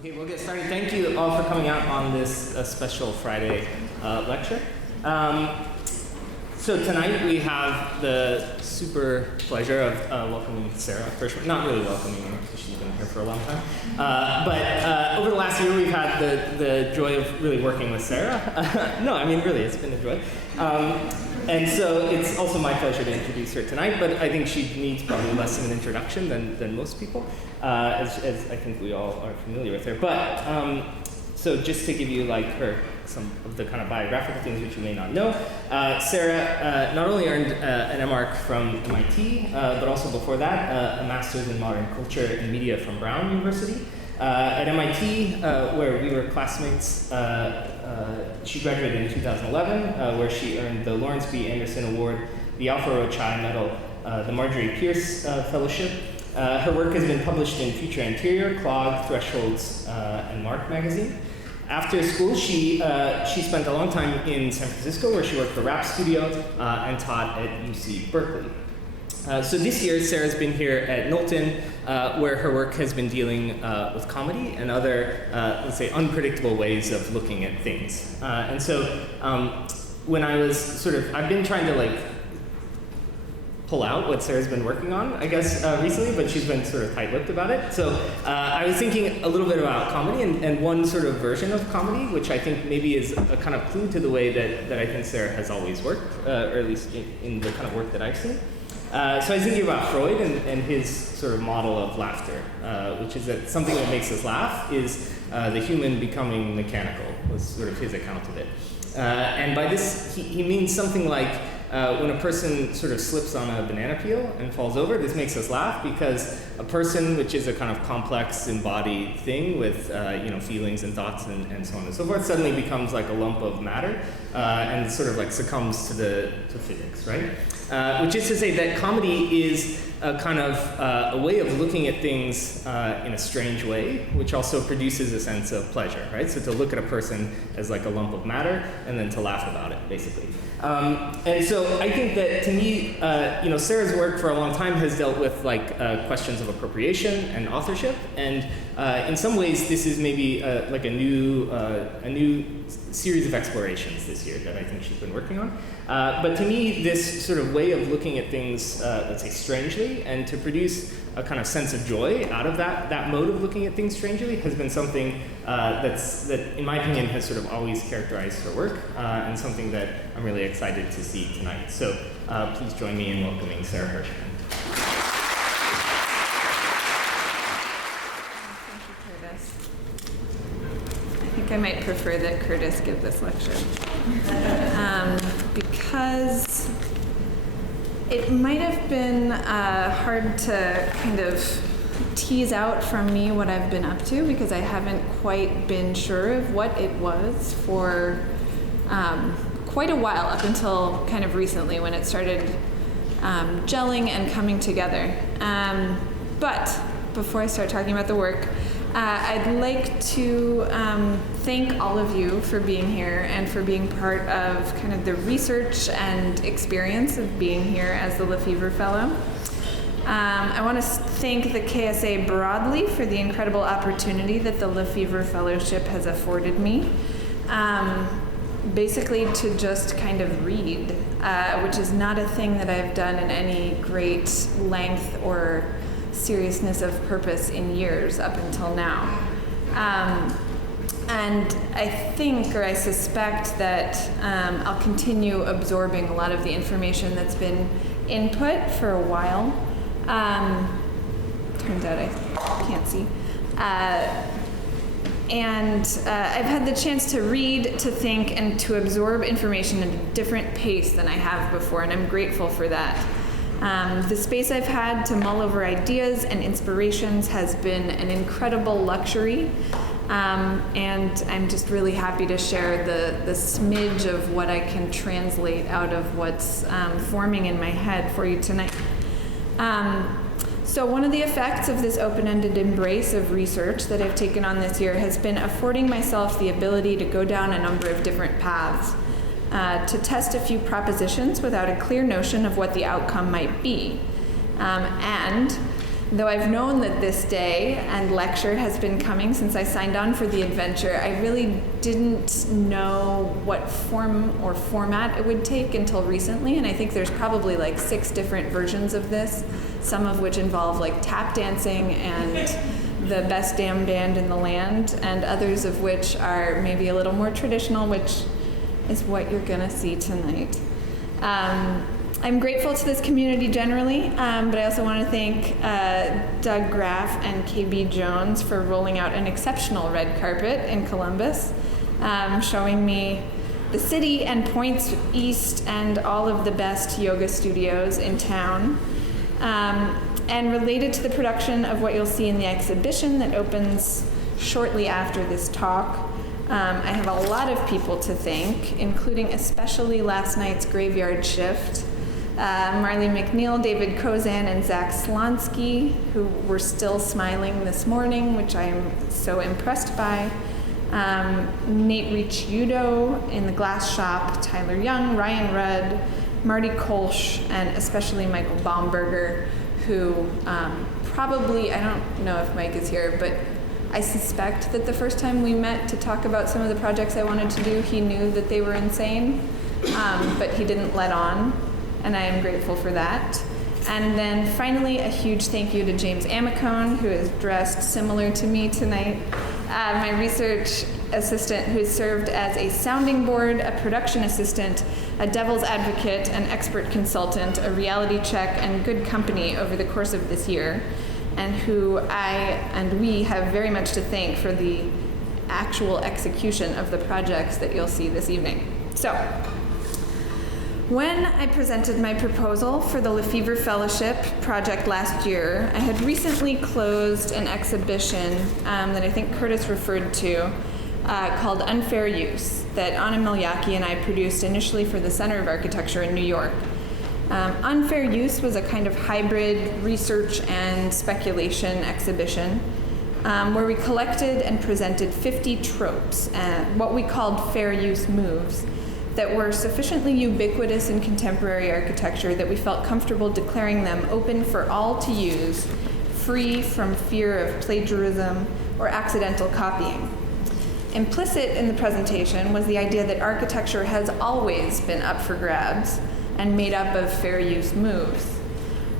Okay, we'll get started. Thank you all for coming out on this special Friday lecture. So tonight we have the super pleasure of welcoming Sarah Hirschman. Not really welcoming her, because she's been here for a long time. But over the last year we've had the joy of really working with Sarah. No, I mean really, it's been a joy. And so it's also my pleasure to introduce her tonight, but I think she needs probably less of an introduction than most people, as I think we all are familiar with her. But so just to give you like some of the kind of biographical things which you may not know, Sarah not only earned an MArch from MIT, but also before that a Master's in Modern Culture and Media from Brown University. At MIT, where we were classmates, she graduated in 2011, where she earned the Lawrence B. Anderson Award, the Alpha Rho Chai Medal, the Marjorie Pierce Fellowship. Her work has been published in Future Anterior, Clog, Thresholds, and Mark magazine. After school, she spent a long time in San Francisco, where she worked for Rap Studio and taught at UC Berkeley. So this year, Sarah's been here at Knowlton, where her work has been dealing with comedy and other, let's say, unpredictable ways of looking at things. And so when I was I've been trying to like pull out what Sarah's been working on, I guess, recently, but she's been sort of tight-lipped about it. So I was thinking a little bit about comedy and one sort of version of comedy, which I think maybe is a kind of clue to the way that I think Sarah has always worked, or at least in the kind of work that I've seen. So I was thinking about Freud and his sort of model of laughter, which is that something that makes us laugh is the human becoming mechanical, was sort of his account of it. And by this, he means something like when a person sort of slips on a banana peel and falls over, this makes us laugh because a person, which is a kind of complex embodied thing with feelings and thoughts and so on and so forth, suddenly becomes like a lump of matter and sort of like succumbs to physics, right? Which is to say that comedy is a kind of a way of looking at things in a strange way, which also produces a sense of pleasure, right? So to look at a person as like a lump of matter and then to laugh about it, basically. And so I think that to me, Sarah's work for a long time has dealt with like questions of appropriation and authorship, and in some ways this is maybe like a new series of explorations this year that I think she's been working on. But to me, this sort of way of looking at things, let's say, strangely, and to produce a kind of sense of joy out of that mode of looking at things strangely has been something that, in my opinion, has sort of always characterized her work, and something that I'm really excited to see tonight. So please join me in welcoming Sarah Hirschman. I might prefer that Curtis give this lecture because it might have been hard to kind of tease out from me what I've been up to, because I haven't quite been sure of what it was for quite a while, up until kind of recently when it started gelling and coming together. But before I start talking about the work, I'd like to thank all of you for being here and for being part of kind of the research and experience of being here as the Lefevre Fellow. I want to thank the KSA broadly for the incredible opportunity that the Lefevre Fellowship has afforded me. Basically to just kind of read, which is not a thing that I've done in any great length or seriousness of purpose in years up until now. And I think, or I suspect, that I'll continue absorbing a lot of the information that's been input for a while. Turns out I can't see. And I've had the chance to read, to think, and to absorb information at a different pace than I have before, and I'm grateful for that. The space I've had to mull over ideas and inspirations has been an incredible luxury, and I'm just really happy to share the smidge of what I can translate out of what's forming in my head for you tonight. So one of the effects of this open-ended embrace of research that I've taken on this year has been affording myself the ability to go down a number of different paths. To test a few propositions without a clear notion of what the outcome might be, and Though I've known that this day and lecture has been coming since I signed on for the adventure, I really didn't know what form or format it would take until recently, and I think there's probably like 6 different versions of this, some of which involve like tap dancing and the best damn band in the land, and others of which are maybe a little more traditional, which is what you're gonna see tonight. I'm grateful to this community generally, but I also want to thank Doug Graff and KB Jones for rolling out an exceptional red carpet in Columbus, showing me the city and points east and all of the best yoga studios in town. And related to the production of what you'll see in the exhibition that opens shortly after this talk, I have a lot of people to thank, including especially last night's graveyard shift. Marley McNeil, David Kozan, and Zach Slonsky, who were still smiling this morning, which I am so impressed by. Nate Ricciuto in the glass shop, Tyler Young, Ryan Rudd, Marty Kolsch, and especially Michael Baumberger, who probably, I don't know if Mike is here, but I suspect that the first time we met to talk about some of the projects I wanted to do, he knew that they were insane, but he didn't let on. And I am grateful for that. And then finally, a huge thank you to James Amicone, who is dressed similar to me tonight, my research assistant who has served as a sounding board, a production assistant, a devil's advocate, an expert consultant, a reality check, and good company over the course of this year, and who I and we have very much to thank for the actual execution of the projects that you'll see this evening. So, when I presented my proposal for the Lefevre Fellowship project last year, I had recently closed an exhibition that I think Curtis referred to called Unfair Use that Anna Milyaki and I produced initially for the Center of Architecture in New York. Unfair Use was a kind of hybrid research and speculation exhibition where we collected and presented 50 tropes, what we called fair use moves, that were sufficiently ubiquitous in contemporary architecture that we felt comfortable declaring them open for all to use, free from fear of plagiarism or accidental copying. Implicit in the presentation was the idea that architecture has always been up for grabs and made up of fair use moves.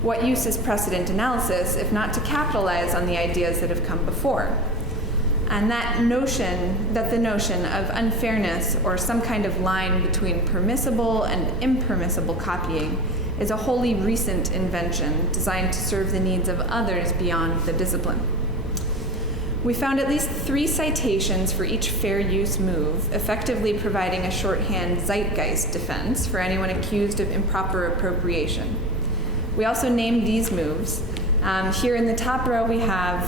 What use is precedent analysis if not to capitalize on the ideas that have come before? And the notion of unfairness or some kind of line between permissible and impermissible copying is a wholly recent invention designed to serve the needs of others beyond the discipline. We found at least 3 citations for each fair use move, effectively providing a shorthand zeitgeist defense for anyone accused of improper appropriation. We also named these moves. Here in the top row we have,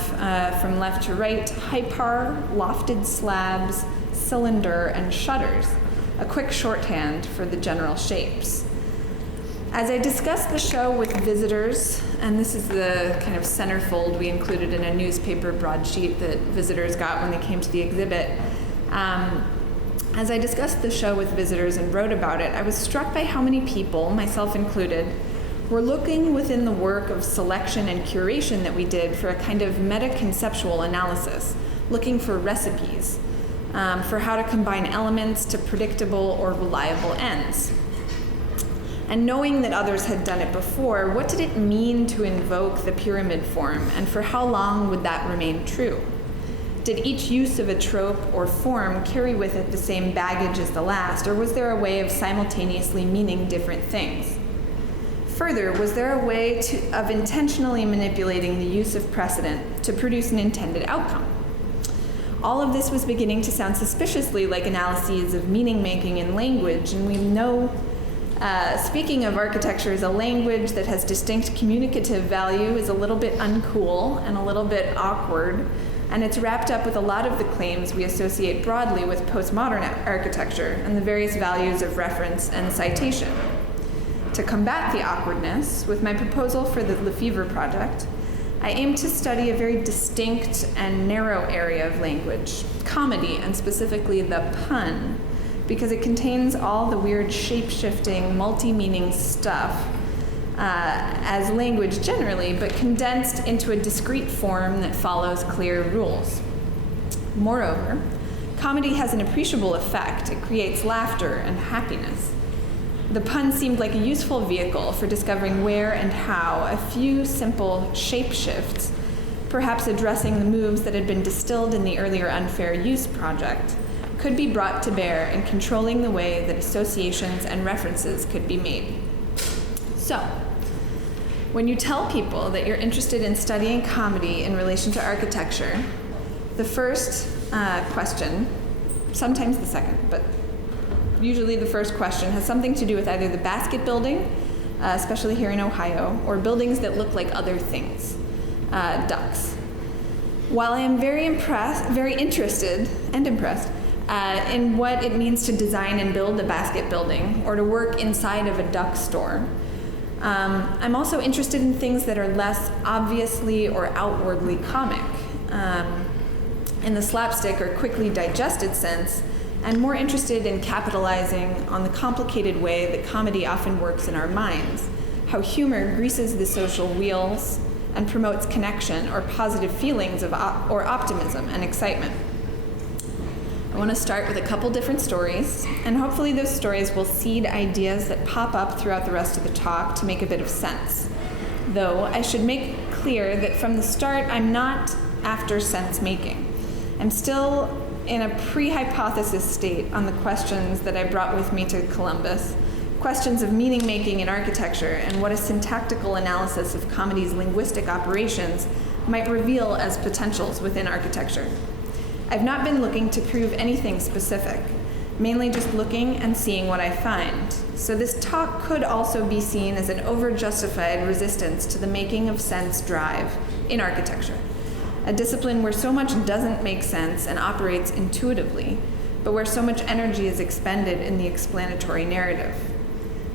from left to right, hypar, lofted slabs, cylinder, and shutters, a quick shorthand for the general shapes. As I discussed the show with visitors, and this is the kind of centerfold we included in a newspaper broadsheet that visitors got when they came to the exhibit, as I discussed the show with visitors and wrote about it, I was struck by how many people, myself included, we're looking within the work of selection and curation that we did for a kind of meta-conceptual analysis, looking for recipes, for how to combine elements to predictable or reliable ends. And knowing that others had done it before, what did it mean to invoke the pyramid form, and for how long would that remain true? Did each use of a trope or form carry with it the same baggage as the last, or was there a way of simultaneously meaning different things? Further, was there a way of intentionally manipulating the use of precedent to produce an intended outcome? All of this was beginning to sound suspiciously like analyses of meaning-making in language, and we know, speaking of architecture as a language that has distinct communicative value is a little bit uncool and a little bit awkward, and it's wrapped up with a lot of the claims we associate broadly with postmodern architecture and the various values of reference and citation. To combat the awkwardness, with my proposal for the Lefevre project, I aim to study a very distinct and narrow area of language, comedy, and specifically the pun, because it contains all the weird shape-shifting, multi-meaning stuff as language generally, but condensed into a discrete form that follows clear rules. Moreover, comedy has an appreciable effect. It creates laughter and happiness. The pun seemed like a useful vehicle for discovering where and how a few simple shape shifts, perhaps addressing the moves that had been distilled in the earlier unfair use project, could be brought to bear in controlling the way that associations and references could be made. So, when you tell people that you're interested in studying comedy in relation to architecture, the first question, sometimes the second, but usually the first question has something to do with either the basket building, especially here in Ohio, or buildings that look like other things, ducks. While I am very interested and impressed in what it means to design and build a basket building or to work inside of a duck store, I'm also interested in things that are less obviously or outwardly comic, in the slapstick or quickly digested sense, and more interested in capitalizing on the complicated way that comedy often works in our minds, how humor greases the social wheels and promotes connection or positive feelings of or optimism and excitement. I want to start with a couple different stories, and hopefully those stories will seed ideas that pop up throughout the rest of the talk to make a bit of sense. Though I should make clear that from the start, I'm not after sense making. I'm still in a pre-hypothesis state on the questions that I brought with me to Columbus, questions of meaning making in architecture and what a syntactical analysis of comedy's linguistic operations might reveal as potentials within architecture. I've not been looking to prove anything specific, mainly just looking and seeing what I find. So this talk could also be seen as an over-justified resistance to the making of sense drive in architecture, a discipline where so much doesn't make sense and operates intuitively, but where so much energy is expended in the explanatory narrative.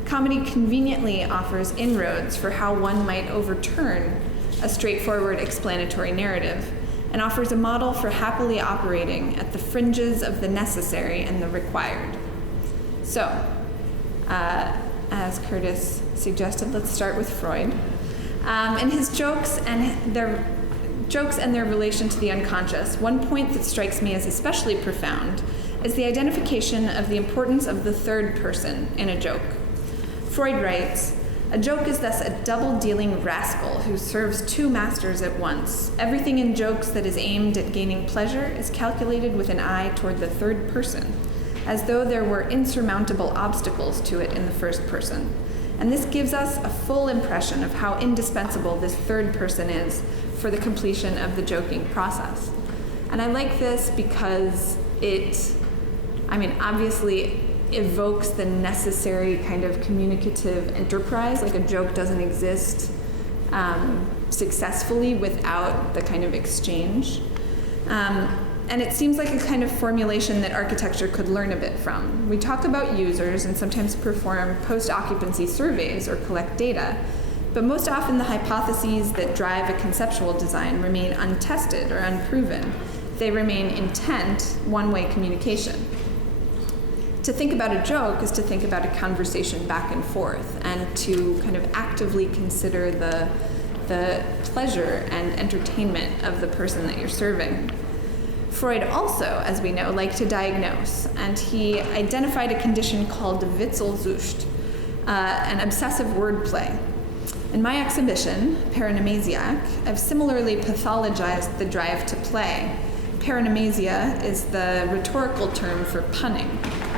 Comedy conveniently offers inroads for how one might overturn a straightforward explanatory narrative, and offers a model for happily operating at the fringes of the necessary and the required. So, as Curtis suggested, let's start with Freud. And his jokes and their relation to the unconscious. One point that strikes me as especially profound is the identification of the importance of the third person in a joke. Freud writes, "A joke is thus a double-dealing rascal who serves two masters at once. Everything in jokes that is aimed at gaining pleasure is calculated with an eye toward the third person, as though there were insurmountable obstacles to it in the first person. And this gives us a full impression of how indispensable this third person is for the completion of the joking process." And I like this because obviously evokes the necessary kind of communicative enterprise. Like a joke doesn't exist successfully without the kind of exchange. And it seems like a kind of formulation that architecture could learn a bit from. We talk about users and sometimes perform post-occupancy surveys or collect data, but most often the hypotheses that drive a conceptual design remain untested or unproven. They remain intent, one-way communication. To think about a joke is to think about a conversation back and forth and to kind of actively consider the pleasure and entertainment of the person that you're serving. Freud also, as we know, liked to diagnose, and he identified a condition called Witzelsucht, an obsessive wordplay. In my exhibition, Paranamasiac, I've similarly pathologized the drive to play. Paranamasia is the rhetorical term for punning.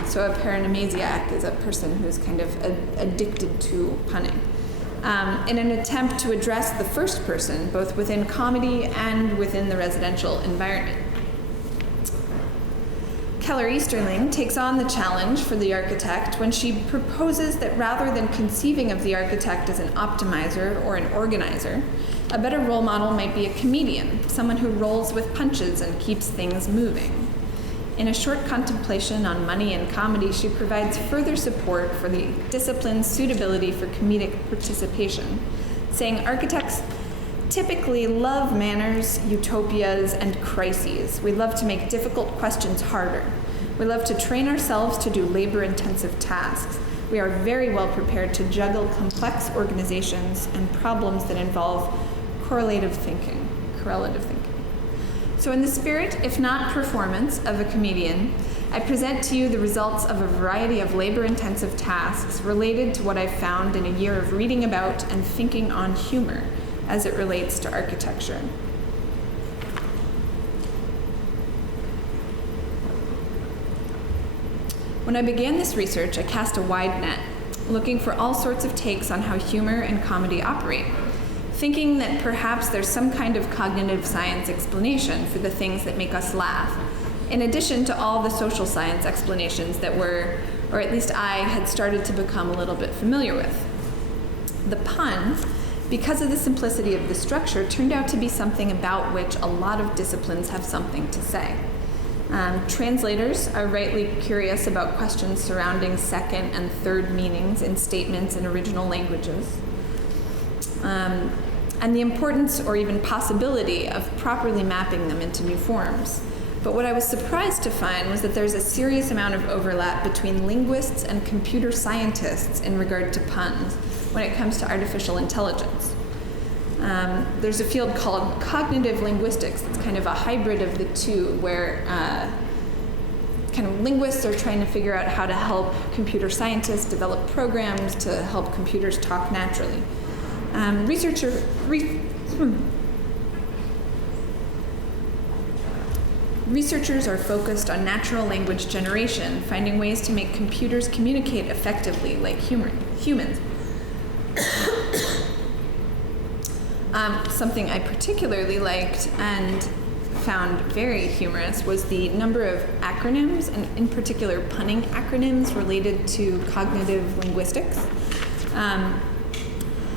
So a paranamasiac is a person who's kind of addicted to punning. In an attempt to address the first person, both within comedy and within the residential environment. Keller Easterling takes on the challenge for the architect when she proposes that rather than conceiving of the architect as an optimizer or an organizer, a better role model might be a comedian, someone who rolls with punches and keeps things moving. In a short contemplation on money and comedy, she provides further support for the discipline's suitability for comedic participation, saying architects typically love manners, utopias, and crises. We love to make difficult questions harder. We love to train ourselves to do labor-intensive tasks. we are very well prepared to juggle complex organizations and problems that involve correlative thinking. So in the spirit, if not performance, of a comedian, I present to you the results of a variety of labor-intensive tasks related to what I've found in a year of reading about and thinking on humor as it relates to architecture. When I began this research, I cast a wide net, looking for all sorts of takes on how humor and comedy operate, thinking that perhaps there's some kind of cognitive science explanation for the things that make us laugh, in addition to all the social science explanations that were, or at least I, had started to become a little bit familiar with. The pun, because of the simplicity of the structure, turned out to be something about which a lot of disciplines have something to say. Translators are rightly curious about questions surrounding second and third meanings in statements in original languages, and the importance or even possibility of properly mapping them into new forms. But what I was surprised to find was that there's a serious amount of overlap between linguists and computer scientists in regard to puns when it comes to artificial intelligence. There's a field called cognitive linguistics that's kind of a hybrid of the two, where kind of linguists are trying to figure out how to help computer scientists develop programs to help computers talk naturally. Researchers are focused on natural language generation, finding ways to make computers communicate effectively like humans. Something I particularly liked and found very humorous was the number of acronyms, and in particular punning acronyms related to cognitive linguistics.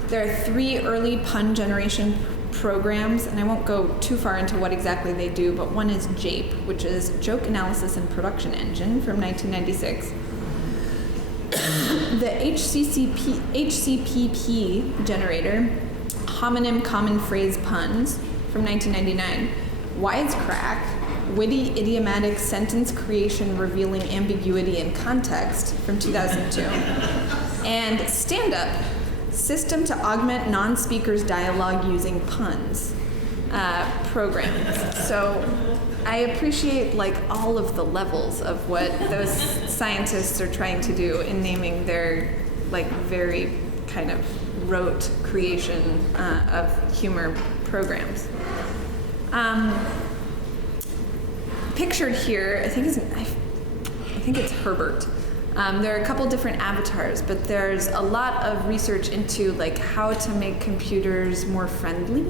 There are 3 early pun generation programs, and I won't go too far into what exactly they do, but one is JAPE, which is Joke Analysis and Production Engine from 1996. The HCPP generator, Homonym Common Phrase Puns from 1999, Wisecrack, Witty Idiomatic Sentence Creation Revealing Ambiguity and Context from 2002, and Stand Up, System to Augment Non-Speakers Dialogue Using Puns programs. So I appreciate like all of the levels of what those scientists are trying to do in naming their like very kind of rote creation of humor programs. Pictured here, I think it's Herbert. There are a couple different avatars, but there's a lot of research into like how to make computers more friendly,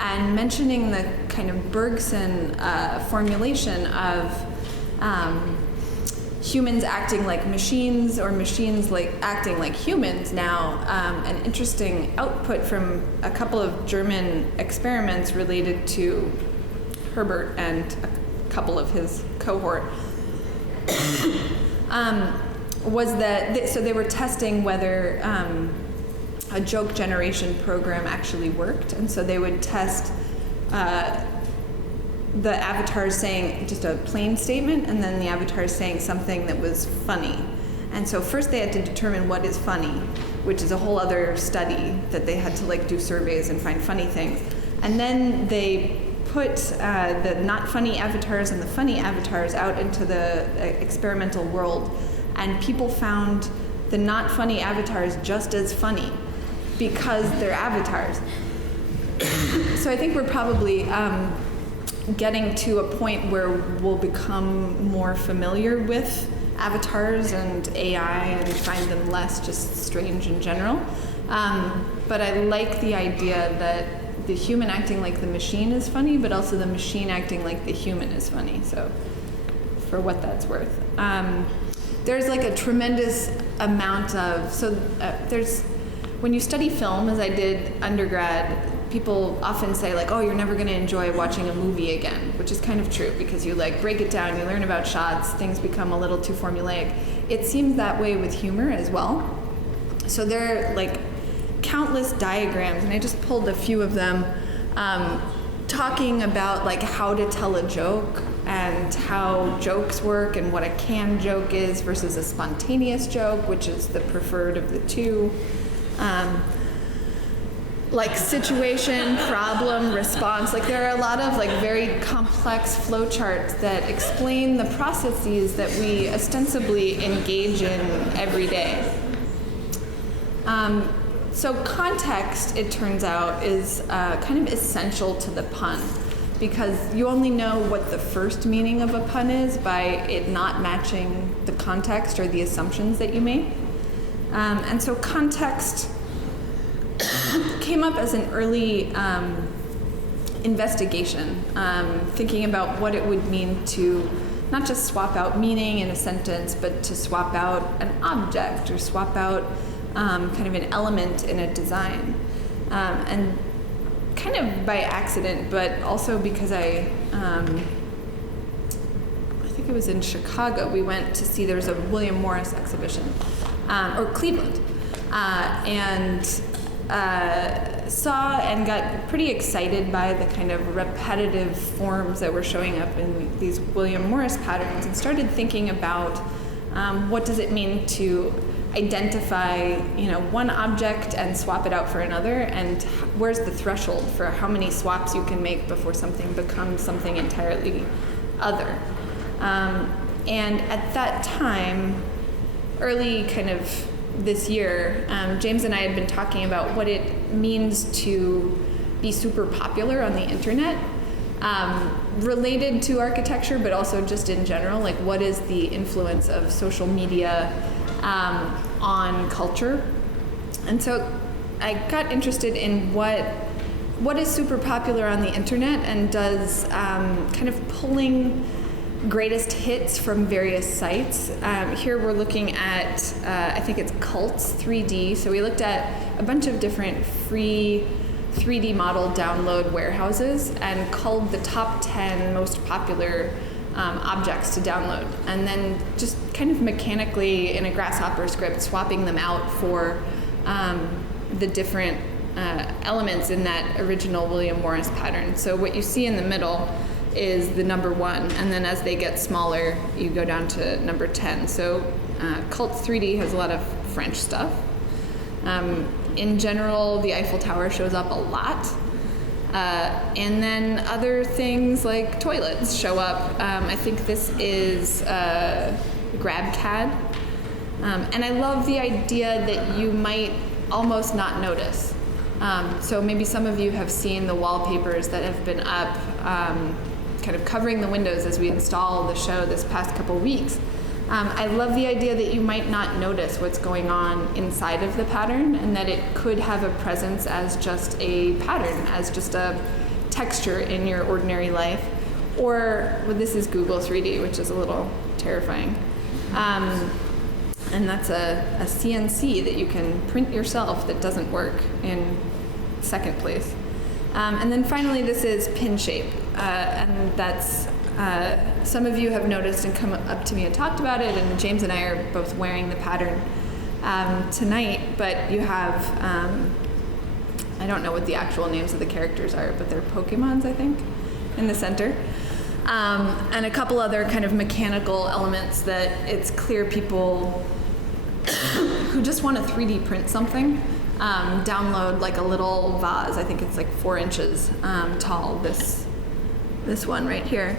and mentioning the kind of Bergson formulation of humans acting like machines or machines like acting like humans now, an interesting output from a couple of German experiments related to Herbert and a couple of his cohort. Was that so they were testing whether a joke generation program actually worked, and so they would test the avatars saying just a plain statement, and then the avatars saying something that was funny. And so first they had to determine what is funny, which is a whole other study that they had to like do surveys and find funny things. And then they put the not funny avatars and the funny avatars out into the experimental world, and people found the not funny avatars just as funny because they're avatars. So I think we're probably getting to a point where we'll become more familiar with avatars and AI and find them less just strange in general. But I like the idea that the human acting like the machine is funny, but also the machine acting like the human is funny, so for what that's worth. There's like a tremendous amount of, there's, when you study film, as I did undergrad, people often say like, oh, you're never going to enjoy watching a movie again, which is kind of true because you like break it down, you learn about shots, things become a little too formulaic. It seems that way with humor as well. So there are like countless diagrams, and I just pulled a few of them, talking about like how to tell a joke and how jokes work and what a canned joke is versus a spontaneous joke, which is the preferred of the two. Like situation, problem, response. Like there are a lot of like very complex flowcharts that explain the processes that we ostensibly engage in every day. So context, it turns out, is kind of essential to the pun, because you only know what the first meaning of a pun is by it not matching the context or the assumptions that you make. And so context came up as an early investigation, thinking about what it would mean to not just swap out meaning in a sentence, but to swap out an object or swap out kind of an element in a design. And kind of by accident, but also because I think it was in Chicago, we went to see, there was a William Morris exhibition, or Cleveland, and saw and got pretty excited by the kind of repetitive forms that were showing up in these William Morris patterns, and started thinking about what does it mean to identify, one object and swap it out for another, and where's the threshold for how many swaps you can make before something becomes something entirely other. And at that time, early kind of this year, James and I had been talking about what it means to be super popular on the internet, related to architecture, but also just in general, like what is the influence of social media on culture. And so I got interested in what is super popular on the internet, and does kind of pulling greatest hits from various sites. Here we're looking at, I think it's Cults 3D. So we looked at a bunch of different free 3D model download warehouses and culled the top 10 most popular objects to download, and then just kind of mechanically in a Grasshopper script swapping them out for the different elements in that original William Morris pattern. So what you see in the middle is the number 1, and then as they get smaller, you go down to number 10. So Cults 3D has a lot of French stuff. In general, the Eiffel Tower shows up a lot. And then other things like toilets show up. I think this is GrabCAD. And I love the idea that you might almost not notice. So maybe some of you have seen the wallpapers that have been up, kind of covering the windows as we install the show this past couple weeks. I love the idea that you might not notice what's going on inside of the pattern, and that it could have a presence as just a pattern, as just a texture in your ordinary life. Or, well, this is Google 3D, which is a little terrifying. And that's a CNC that you can print yourself that doesn't work in second place. And then finally, this is pin shape. And that's, some of you have noticed and come up to me and talked about it, and James and I are both wearing the pattern tonight, but you have, I don't know what the actual names of the characters are, but they're Pokemons, I think, in the center. And a couple other kind of mechanical elements that it's clear people who just want to 3D print something download like a little vase. I think it's like 4 inches tall, this one right here,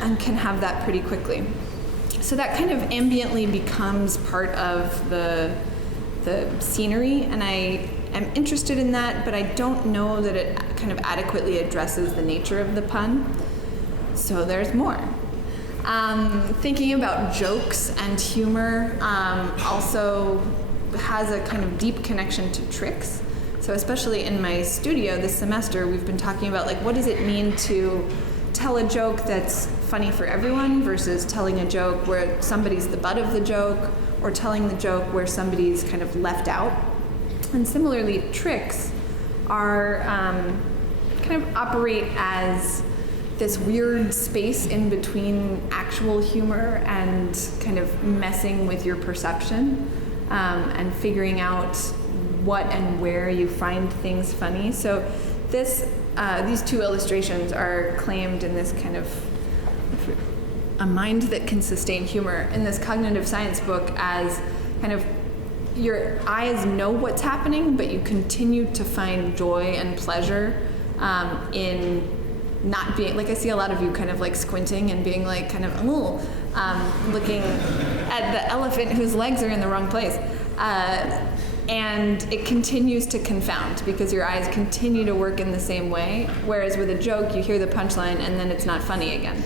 and can have that pretty quickly. So that kind of ambiently becomes part of the scenery, and I am interested in that, but I don't know that it kind of adequately addresses the nature of the pun. So there's more. Thinking about jokes and humor also has a kind of deep connection to tricks. So especially in my studio this semester, we've been talking about like, what does it mean to tell a joke that's funny for everyone versus telling a joke where somebody's the butt of the joke, or telling the joke where somebody's kind of left out. And similarly, tricks are kind of operate as this weird space in between actual humor and kind of messing with your perception, and figuring out what and where you find things funny. So these two illustrations are claimed in this kind of a mind that can sustain humor in this cognitive science book as kind of your eyes know what's happening, but you continue to find joy and pleasure in not being, like I see a lot of you kind of like squinting and being like kind of, looking at the elephant whose legs are in the wrong place. And it continues to confound because your eyes continue to work in the same way, whereas with a joke, you hear the punchline and then it's not funny again.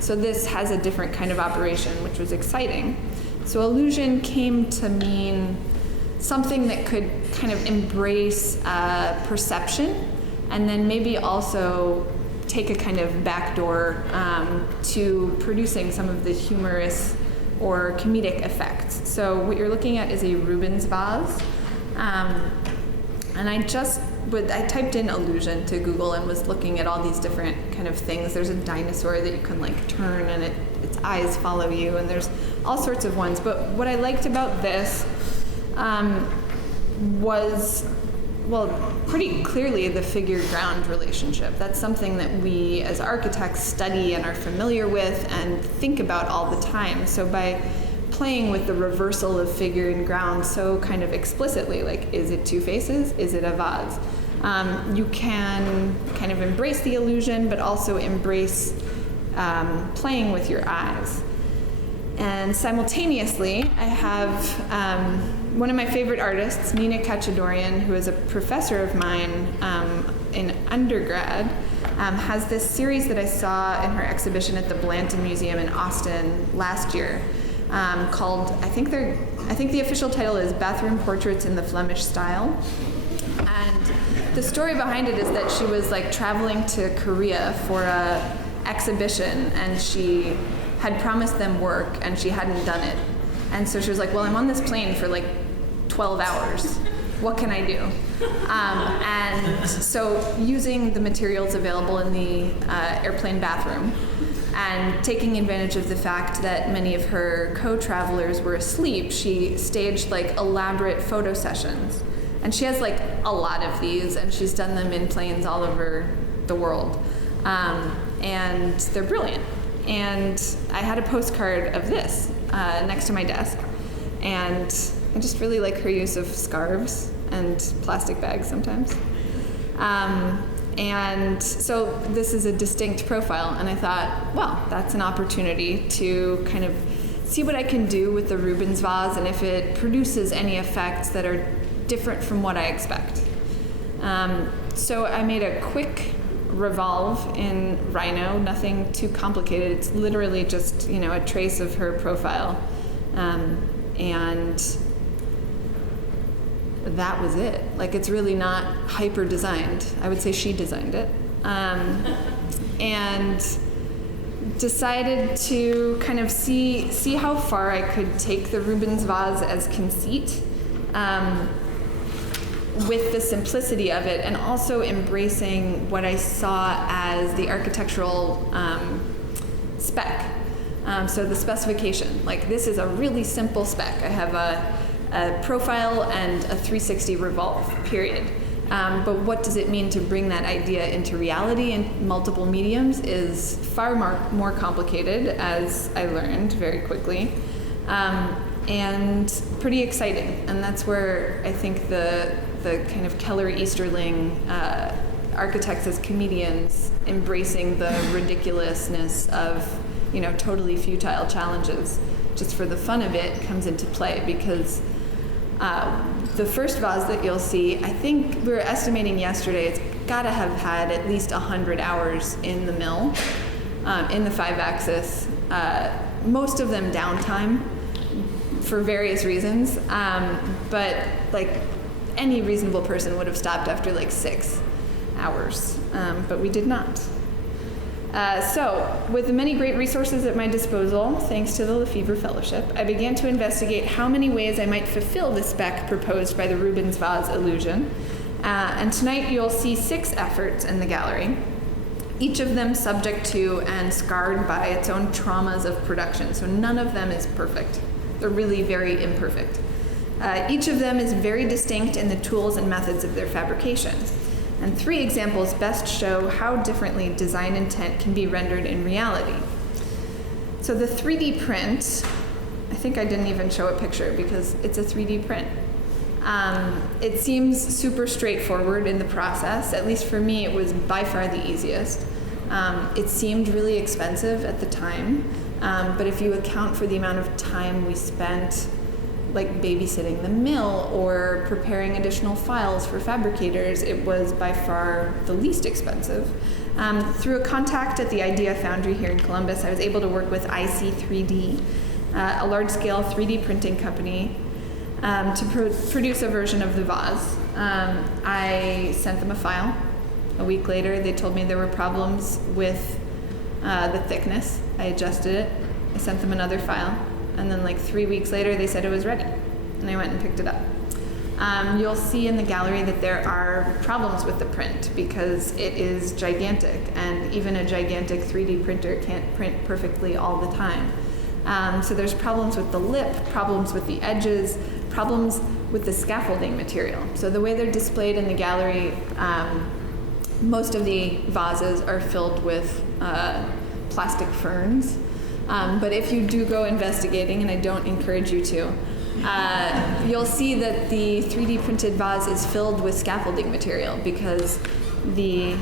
So this has a different kind of operation, which was exciting. So illusion came to mean something that could kind of embrace perception and then maybe also take a kind of backdoor to producing some of the humorous or comedic effects. So what you're looking at is a Rubens vase. And I typed in illusion to Google and was looking at all these different kind of things. There's a dinosaur that you can like turn and its eyes follow you, and there's all sorts of ones. But what I liked about this was, well, pretty clearly the figure-ground relationship. That's something that we as architects study and are familiar with and think about all the time. So by playing with the reversal of figure and ground so kind of explicitly, like, is it two faces? Is it a vase? You can kind of embrace the illusion, but also embrace playing with your eyes. And simultaneously, I have one of my favorite artists, Nina Katchadourian, who is a professor of mine in undergrad, has this series that I saw in her exhibition at the Blanton Museum in Austin last year, called, I think the official title is Bathroom Portraits in the Flemish Style. And the story behind it is that she was like traveling to Korea for a exhibition, and she had promised them work and she hadn't done it. And so she was like, well, I'm on this plane for like 12 hours. What can I do? And so using the materials available in the airplane bathroom and taking advantage of the fact that many of her co-travelers were asleep, she staged like elaborate photo sessions. And she has like a lot of these, and she's done them in planes all over the world. And they're brilliant. And I had a postcard of this next to my desk. And I just really like her use of scarves and plastic bags sometimes. And so this is a distinct profile, and I thought, well, that's an opportunity to kind of see what I can do with the Rubens vase and if it produces any effects that are different from what I expect. So I made a quick revolve in Rhino, nothing too complicated. It's literally just, a trace of her profile. And that was it. Like, it's really not hyper designed. I would say she designed it. And decided to kind of see how far I could take the Rubens vase as conceit, with the simplicity of it, and also embracing what I saw as the architectural spec. So the specification, like, this is a really simple spec. I have a profile and a 360 revolve, period. But what does it mean to bring that idea into reality in multiple mediums is far more complicated, as I learned very quickly, and pretty exciting. And that's where I think the kind of Keller Easterling architects as comedians embracing the ridiculousness of totally futile challenges just for the fun of it comes into play, because the first vase that you'll see, I think we were estimating yesterday, it's got to have had at least 100 hours in the mill, in the 5-axis, most of them downtime for various reasons, but like any reasonable person would have stopped after like 6 hours, but we did not. So, with the many great resources at my disposal, thanks to the Lefebvre Fellowship, I began to investigate how many ways I might fulfill the spec proposed by the Rubens vase illusion. And tonight you'll see 6 efforts in the gallery, each of them subject to and scarred by its own traumas of production. So none of them is perfect. They're really very imperfect. Each of them is very distinct in the tools and methods of their fabrication. And 3 examples best show how differently design intent can be rendered in reality. So the 3D print, I think I didn't even show a picture because it's a 3D print. It seems super straightforward in the process. At least for me, it was by far the easiest. It seemed really expensive at the time, but if you account for the amount of time we spent like babysitting the mill or preparing additional files for fabricators, it was by far the least expensive. Through a contact at the Idea Foundry here in Columbus, I was able to work with IC3D, a large-scale 3D printing company, to produce a version of the vase. I sent them a file. A week later, they told me there were problems with the thickness. I adjusted it. I sent them another file. And then like 3 weeks later, they said it was ready. And I went and picked it up. You'll see in the gallery that there are problems with the print because it is gigantic. And even a gigantic 3D printer can't print perfectly all the time. So there's problems with the lip, problems with the edges, problems with the scaffolding material. So the way they're displayed in the gallery, most of the vases are filled with plastic ferns. But if you do go investigating, and I don't encourage you to, you'll see that the 3D printed vase is filled with scaffolding material because the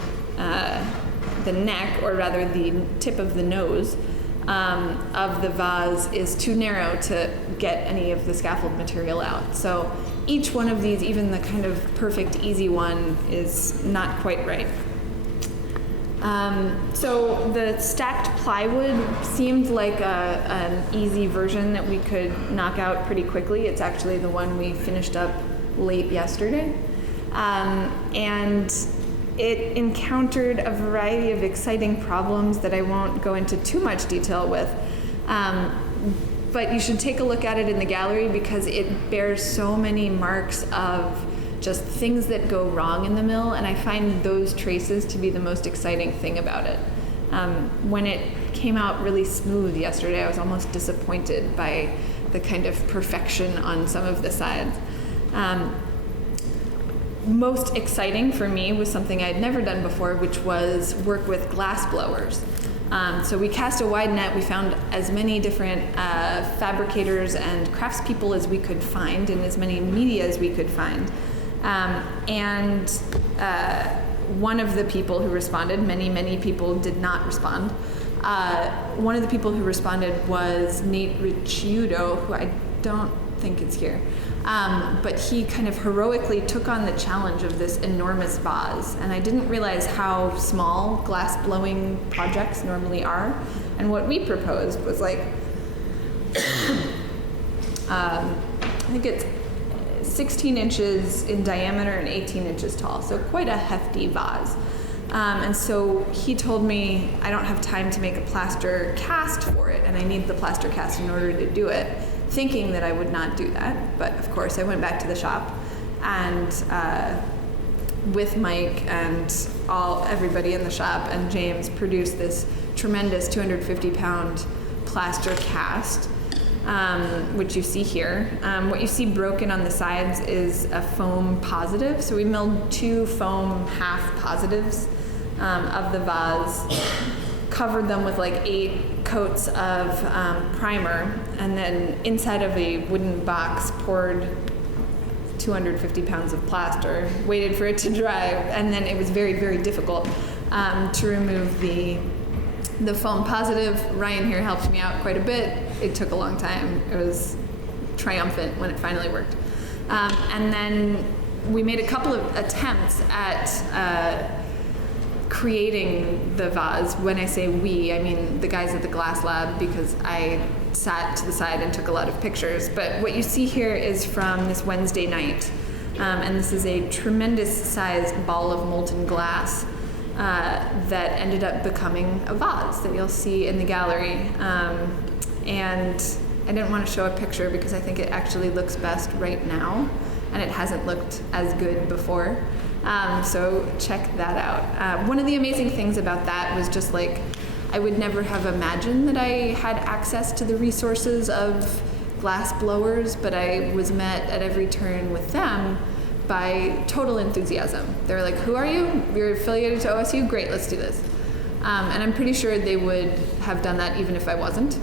neck, or rather the tip of the nose, of the vase is too narrow to get any of the scaffold material out. So each one of these, even the kind of perfect easy one, is not quite right. So the stacked plywood seemed like an easy version that we could knock out pretty quickly. It's actually the one we finished up late yesterday. And it encountered a variety of exciting problems that I won't go into too much detail with. But you should take a look at it in the gallery because it bears so many marks of just things that go wrong in the mill, and I find those traces to be the most exciting thing about it. When it came out really smooth yesterday, I was almost disappointed by the kind of perfection on some of the sides. Most exciting for me was something I'd never done before, which was work with glass blowers. So we cast a wide net. We found as many different fabricators and craftspeople as we could find, and as many media as we could find. And one of the people who responded, many people did not respond. One of the people who responded was Nate Ricciuto, who I don't think is here. But he kind of heroically took on the challenge of this enormous vase. And I didn't realize how small glass blowing projects normally are. And what we proposed was like, I think it's 16 inches in diameter and 18 inches tall, so quite a hefty vase. And so he told me, I don't have time to make a plaster cast for it, and I need the plaster cast in order to do it, thinking that I would not do that. But of course, I went back to the shop, and with Mike and everybody in the shop and James produced this tremendous 250-pound plaster cast. Which you see here. What you see broken on the sides is a foam positive. So we milled 2 foam half positives of the vase, covered them with like 8 coats of primer, and then inside of a wooden box poured 250 pounds of plaster, waited for it to dry, and then it was very, very difficult to remove the foam positive. Ryan here helped me out quite a bit. It took a long time. It was triumphant when it finally worked. And then we made a couple of attempts at creating the vase. When I say we, I mean the guys at the Glass Lab, because I sat to the side and took a lot of pictures. But what you see here is from this Wednesday night. And this is a tremendous sized ball of molten glass that ended up becoming a vase that you'll see in the gallery. And I didn't want to show a picture because I think it actually looks best right now, and it hasn't looked as good before. So check that out. One of the amazing things about that was just like, I would never have imagined that I had access to the resources of glass blowers, but I was met at every turn with them by total enthusiasm. They were like, who are you? You're affiliated to OSU? Great, let's do this. And I'm pretty sure they would have done that even if I wasn't.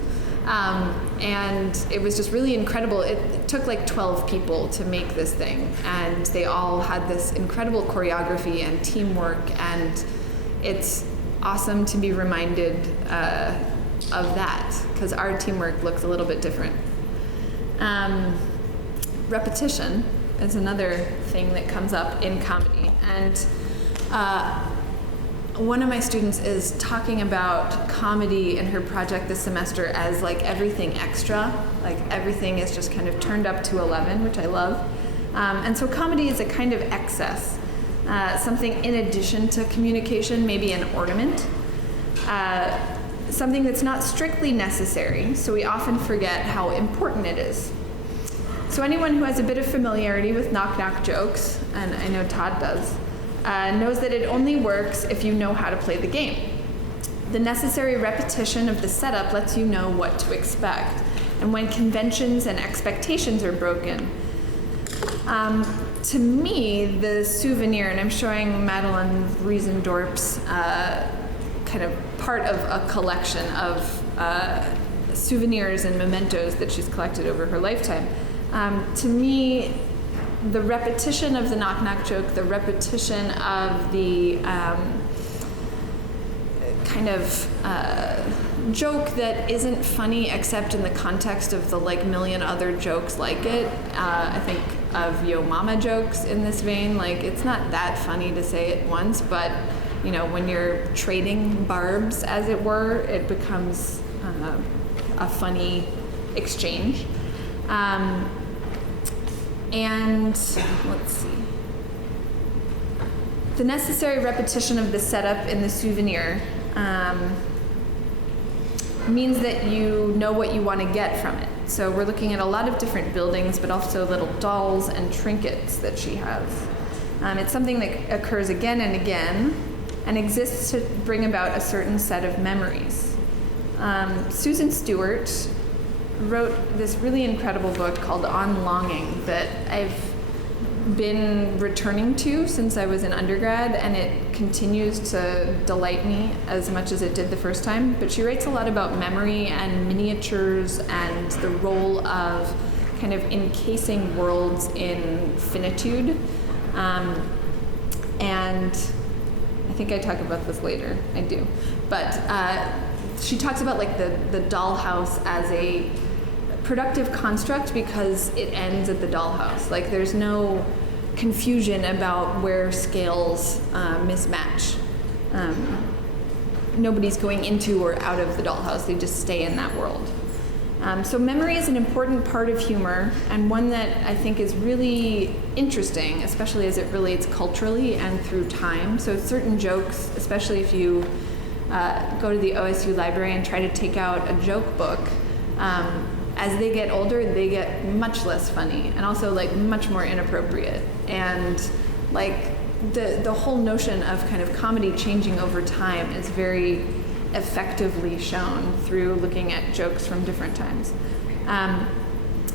And it was just really incredible. It took like 12 people to make this thing, and they all had this incredible choreography and teamwork, and it's awesome to be reminded of that, because our teamwork looks a little bit different. Repetition is another thing that comes up in comedy, and one of my students is talking about comedy in her project this semester as like everything extra, like everything is just kind of turned up to 11, which I love. And so comedy is a kind of excess, something in addition to communication, maybe an ornament, something that's not strictly necessary, so we often forget how important it is. So anyone who has a bit of familiarity with knock-knock jokes, and I know Todd does, knows that it only works if you know how to play the game. The necessary repetition of the setup lets you know what to expect. And when conventions and expectations are broken, to me, the souvenir, and I'm showing Madeline Riesendorp's kind of part of a collection of souvenirs and mementos that she's collected over her lifetime. To me, the repetition of the knock-knock joke, the repetition of the kind of joke that isn't funny except in the context of the like million other jokes like it. I think of Yo Mama jokes in this vein. Like, it's not that funny to say it once, but you know, when you're trading barbs, as it were, it becomes a funny exchange. And let's see. The necessary repetition of the setup in the souvenir means that you know what you want to get from it. So we're looking at a lot of different buildings, but also little dolls and trinkets that she has. It's something that occurs again and again and exists to bring about a certain set of memories. Susan Stewart wrote this really incredible book called On Longing that I've been returning to since I was in undergrad, and it continues to delight me as much as it did the first time. But she writes a lot about memory and miniatures and the role of kind of encasing worlds in finitude. And I think I talk about this later. I do. But she talks about like the dollhouse as a productive construct because it ends at the dollhouse. Like, there's no confusion about where scales mismatch. Nobody's going into or out of the dollhouse. They just stay in that world. So memory is an important part of humor, and one that I think is really interesting, especially as it relates culturally and through time. So certain jokes, especially if you go to the OSU library and try to take out a joke book, as they get older, they get much less funny and also like much more inappropriate. And like the whole notion of kind of comedy changing over time is very effectively shown through looking at jokes from different times.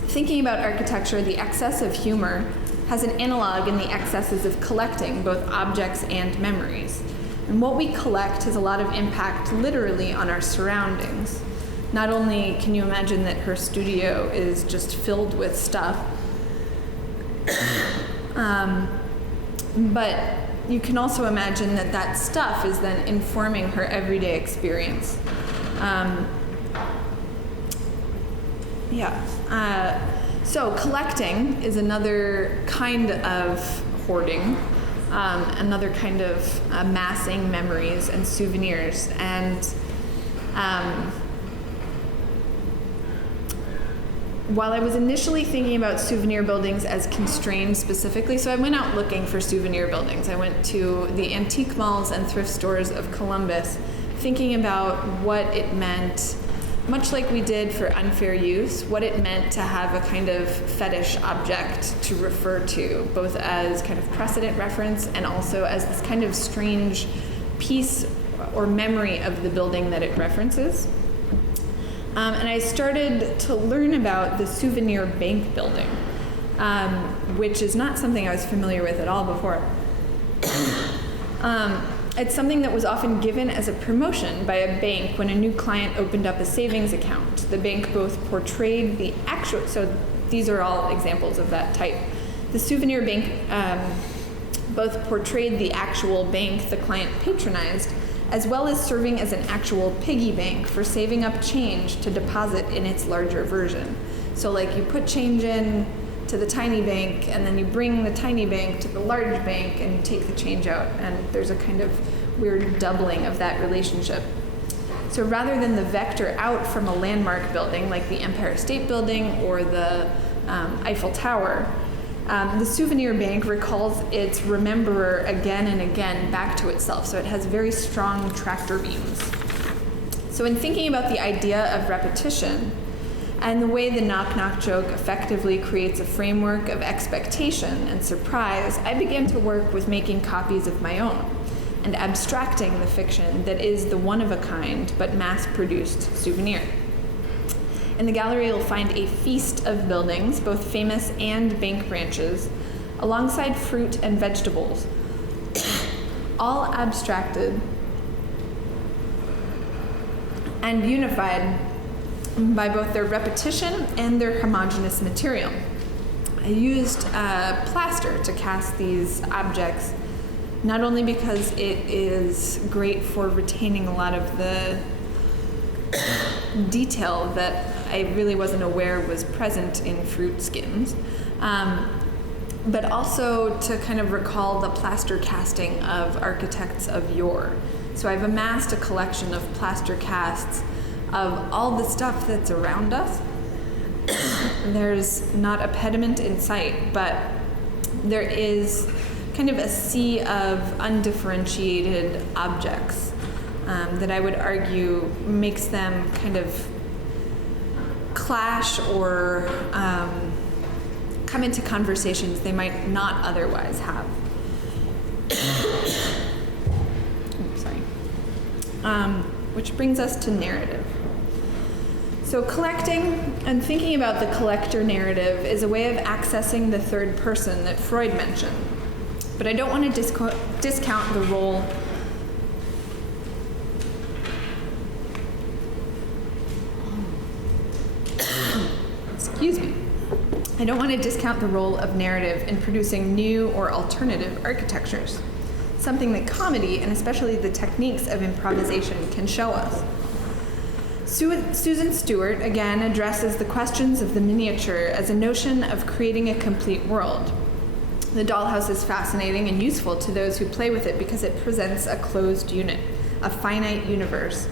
Thinking about architecture, the excess of humor has an analog in the excesses of collecting both objects and memories. And what we collect has a lot of impact literally on our surroundings. Not only can you imagine that her studio is just filled with stuff, but you can also imagine that that stuff is then informing her everyday experience. So collecting is another kind of hoarding, another kind of amassing memories and souvenirs. And while I was initially thinking about souvenir buildings as constrained specifically, so I went out looking for souvenir buildings. I went to the antique malls and thrift stores of Columbus, thinking about what it meant, much like we did for unfair use, what it meant to have a kind of fetish object to refer to, both as kind of precedent reference and also as this kind of strange piece or memory of the building that it references. And I started to learn about the souvenir bank building. which is not something I was familiar with at all before. It's something that was often given as a promotion by a bank when a new client opened up a savings account. The bank both portrayed the actual, so these are all examples of that type. The souvenir bank both portrayed the actual bank the client patronized, as well as serving as an actual piggy bank for saving up change to deposit in its larger version. So like you put change in to the tiny bank, and then you bring the tiny bank to the large bank, and you take the change out, and there's a kind of weird doubling of that relationship. So rather than the vector out from a landmark building like the Empire State Building or the Eiffel Tower, the souvenir bank recalls its rememberer again and again back to itself, so it has very strong tractor beams. So in thinking about the idea of repetition, and the way the knock-knock joke effectively creates a framework of expectation and surprise, I began to work with making copies of my own and abstracting the fiction that is the one-of-a-kind but mass-produced souvenir. In the gallery, you'll find a feast of buildings, both famous and bank branches, alongside fruit and vegetables, all abstracted and unified by both their repetition and their homogeneous material. I used plaster to cast these objects, not only because it is great for retaining a lot of the detail that I really wasn't aware was present in fruit skins, but also to kind of recall the plaster casting of architects of yore. So I've amassed a collection of plaster casts of all the stuff that's around us. There's not a pediment in sight, but there is kind of a sea of undifferentiated objects that I would argue makes them kind of clash or come into conversations they might not otherwise have. Oops, sorry. Which brings us to narrative. So collecting and thinking about the collector narrative is a way of accessing the third person that Freud mentioned. But I don't want to discount the role excuse me. I don't want to discount the role of narrative in producing new or alternative architectures, something that comedy, and especially the techniques of improvisation, can show us. Susan Stewart, again, addresses the questions of the miniature as a notion of creating a complete world. The dollhouse is fascinating and useful to those who play with it because it presents a closed unit, a finite universe,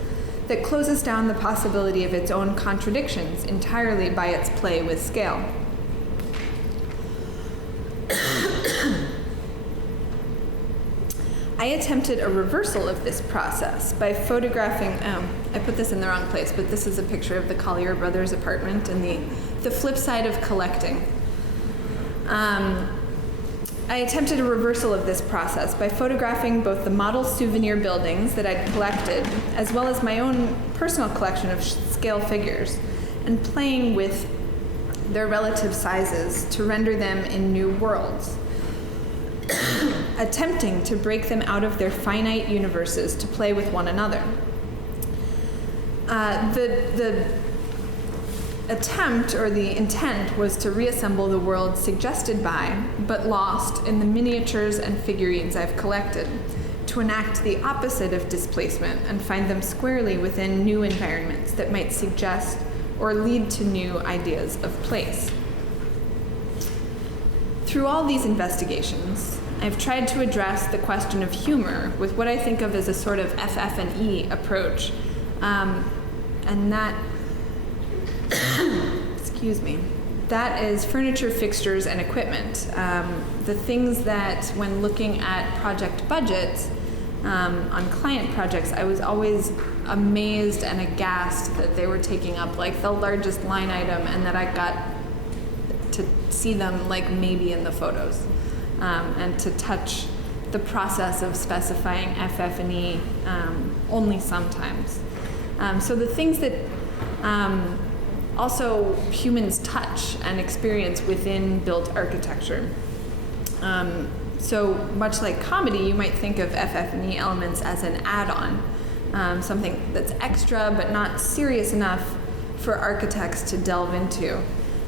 that closes down the possibility of its own contradictions entirely by its play with scale. I attempted a reversal of this process by photographing, I put this in the wrong place, but this is a picture of the Collier brothers' apartment and the flip side of collecting. I attempted a reversal of this process by photographing both the model souvenir buildings that I'd collected, as well as my own personal collection of scale figures, and playing with their relative sizes to render them in new worlds. Attempting to break them out of their finite universes to play with one another. The attempt or the intent was to reassemble the world suggested by, but lost in the miniatures and figurines I've collected, to enact the opposite of displacement and find them squarely within new environments that might suggest or lead to new ideas of place. Through all these investigations, I've tried to address the question of humor with what I think of as a sort of FF&E approach, and that, excuse me, that is furniture, fixtures, and equipment. The things that, when looking at project budgets on client projects, I was always amazed and aghast that they were taking up like the largest line item, and that I got to see them like maybe in the photos, and to touch the process of specifying FF&E only sometimes. So the things that also humans' touch and experience within built architecture. So much like comedy, you might think of FF&E elements as an add-on, something that's extra but not serious enough for architects to delve into.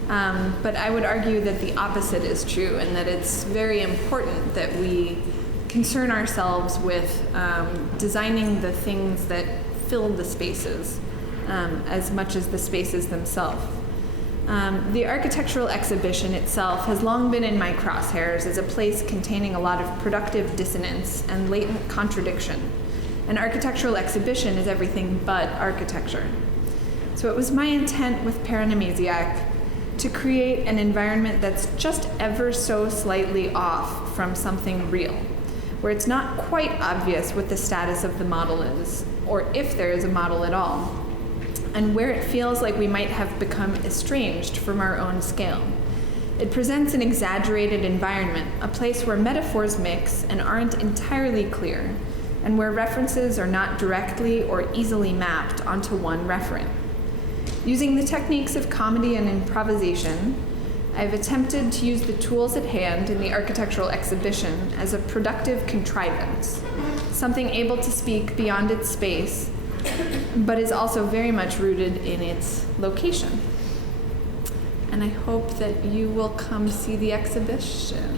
But I would argue that the opposite is true, and that it's very important that we concern ourselves with designing the things that fill the spaces as much as the spaces themselves. The architectural exhibition itself has long been in my crosshairs as a place containing a lot of productive dissonance and latent contradiction. An architectural exhibition is everything but architecture. So it was my intent with Paranamasiac to create an environment that's just ever so slightly off from something real, where it's not quite obvious what the status of the model is, or if there is a model at all, and where it feels like we might have become estranged from our own scale. It presents an exaggerated environment, a place where metaphors mix and aren't entirely clear, and where references are not directly or easily mapped onto one referent. Using the techniques of comedy and improvisation, I've attempted to use the tools at hand in the architectural exhibition as a productive contrivance, something able to speak beyond its space, but is also very much rooted in its location. And I hope that you will come see the exhibition.